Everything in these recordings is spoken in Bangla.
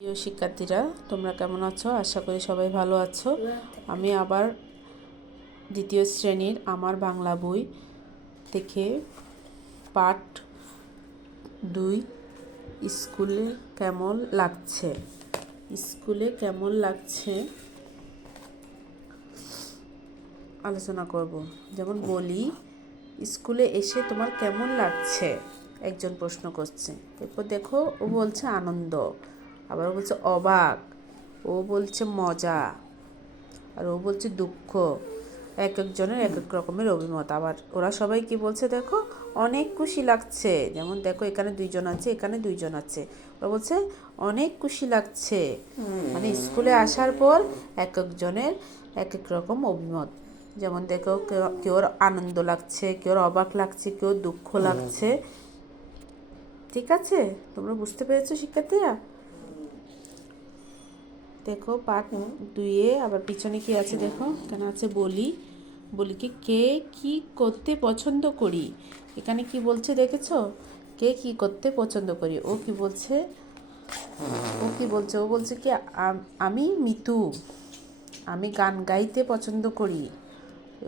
প্রিয় শিক্ষার্থীরা, তোমরা কেমন আছো? আশা করি সবাই ভালো আছো। আমি আবার দ্বিতীয় শ্রেণীর আমার বাংলা বই থেকে পাঠ 2 স্কুলে কেমন লাগছে আলোচনা করব। যেমন বলি, স্কুলে এসে তোমার কেমন লাগছে? একজন প্রশ্ন করছে। এরপর দেখো, ও বলছে আনন্দ, আবার ও বলছে অবাক, ও বলছে মজা, আর ও বলছে দুঃখ। এক একজনের এক এক রকমের অভিমত। আবার ওরা সবাই কি বলছে দেখো, অনেক খুশি লাগছে। যেমন দেখো, এখানে 2 জন আছে, এখানে 2 জন আছে। ওরা বলছে অনেক খুশি লাগছে। মানে স্কুলে আসার পর এক একজনের এক এক রকম অভিমত। যেমন দেখো, কেউ আনন্দ লাগছে, কেউ অবাক লাগছে, কেউ দুঃখ লাগছে। ঠিক আছে, তোমরা বুঝতে পেরেছো শিক্ষার্থীরা? দেখো পাঠ 2 আবার পিছনে কি আছে দেখো, এখানে আছে বলিকে কে কি করতে পছন্দ করি। এখানে কি বলছে দেখেছো? কে কি করতে পছন্দ করি। ও বলছে কি, আমি মিতু, আমি গান গাইতে পছন্দ করি।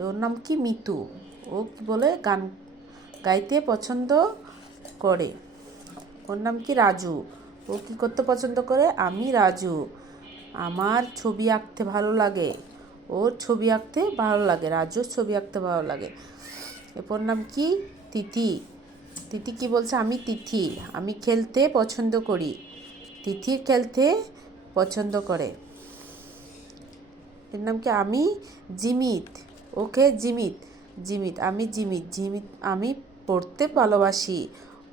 ওর নাম কি? মিতু। ও কি বলে? গান গাইতে পছন্দ করে। ওর নাম কি? রাজু। ও কি করতে পছন্দ করে? আমি রাজু, আমার ছবি আঁকতে ভালো লাগে। ওর ছবি আঁকতে ভালো লাগে, রাজুর ছবি আঁকতে ভালো লাগে। এরপর নাম কি? তিথি। তিথি কি বলছে? আমি তিথি, আমি খেলতে পছন্দ করি। তিথি খেলতে পছন্দ করে। এর নাম কি? আমি জিমিত। ওকে জিমিত, আমি জিমিত আমি পড়তে ভালোবাসি।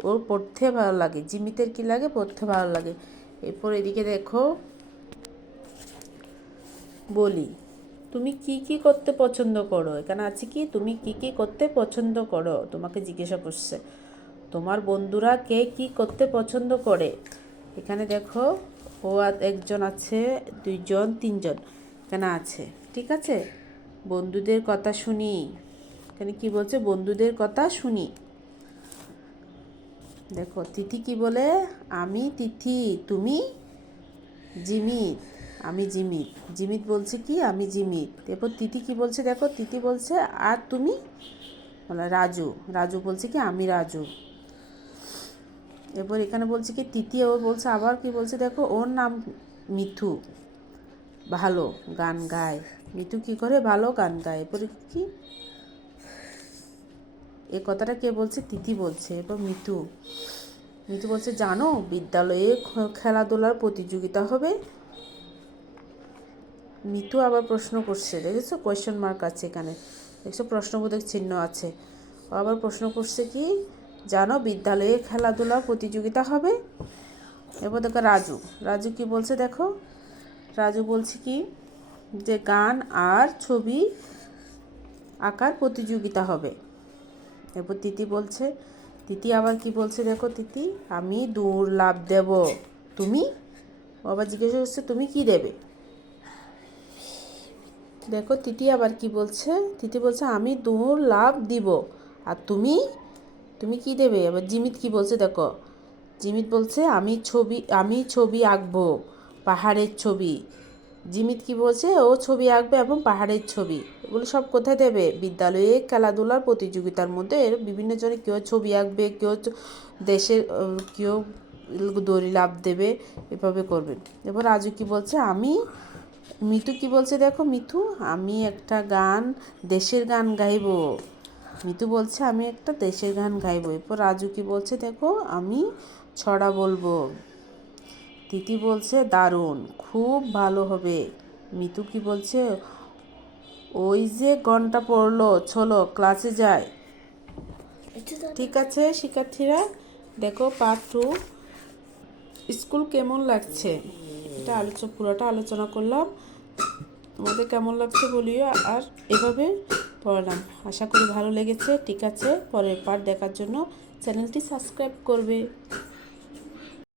ওর পড়তে ভালো লাগে। জিমিতের কি লাগে? পড়তে ভালো লাগে। এরপর এদিকে দেখো, বলি তুমি কি কি করতে পছন্দ করো। এখানে আছে কি, তুমি কি কি করতে পছন্দ করো, তোমাকে জিজ্ঞাসা করছে। তোমার বন্ধুরা কে কি করতে পছন্দ করে। এখানে দেখো, ও একজন আছে, 2 জন 3 জন এখানে আছে। ঠিক আছে, বন্ধুদের কথা শুনি। এখানে কি বলছে? বন্ধুদের কথা শুনি। দেখো, তিথি কি বলে? আমি তিথি, তুমি জিমিত, আমি জিমিত বলছে কি? আমি জিমিত। এরপর তিথি কি বলছে দেখো, তিথি বলছে আর তুমি? বলে রাজু বলছে কি? আমি রাজু। এরপর এখানে বলছে কি, তিথি ও বলছে আবার কি বলছে দেখো, ওর নাম মিঠু, ভালো গান গায়। মিঠু কি করে? ভালো গান গায়। এরপরে কি, এই কথাটা কে বলছে? তিথি বলছে। এরপর মিঠু বলছে, জানো বিদ্যালয়ে খেলাধুলার প্রতিযোগিতা হবে। মিঠু আবার প্রশ্ন করছে, দেখেছো? কোয়েশ্চেন মার্ক আছে এখানে, দেখছো? প্রশ্নবোধক চিহ্ন আছে। ও আবার প্রশ্ন করছে কি, জানো বিদ্যালয়ে খেলাধুলার প্রতিযোগিতা হবে। এরপর দেখো রাজু কি বলছে দেখো, রাজু বলছে কি, যে গান আর ছবি আঁকার প্রতিযোগিতা হবে। এরপর তিথি আবার কি বলছে দেখো, তিথি আমি দৌড় লাফ দেব। তুমি? ও আবার জিজ্ঞাসা করছে, তুমি কি দেবে? দেখো, তিথি আবার কি বলছে, তিথি বলছে আমি দৌড় লাফ দিব। আর তুমি কি দেবে? আবার জিমিত কি বলছে দেখো, জিমিত বলছে আমি ছবি আঁকবো, পাহাড়ের ছবি। জিমিত কি বলছে? ও ছবি আঁকবে এবং পাহাড়ের ছবি। এগুলো সব কোথায় দেবে? বিদ্যালয়ে খেলাধুলার প্রতিযোগিতার মধ্যে বিভিন্ন জনে কেউ ছবি আঁকবে, কেউ দড়ি লাফ দেবে, এভাবে করবেন। এবার রাজু কি বলছে? মিঠু কি বলছে দেখো, মিঠু আমি একটা দেশের গান গাইবো। মিঠু বলছে আমি একটা দেশের গান গাইবো। এরপর রাজু কি বলছে দেখো, আমি ছড়া বলবো। তিথি বলছে দারুণ, খুব ভালো হবে। মিঠু কি বলছে, ওই যে ঘন্টা পড়লো, চলো ক্লাসে যাই। ঠিক আছে শিক্ষার্থীরা, দেখো পার্ট 2 স্কুল কেমন লাগছে, এটা পুরোটা আলোচনা করলাম। তোমাদের কেমন লাগছে বলিও। আর এভাবে পড়ালাম, আশা করি ভালো লেগেছে। ঠিক আছে, পরের পার্ট দেখার জন্য চ্যানেলটি সাবস্ক্রাইব করবে।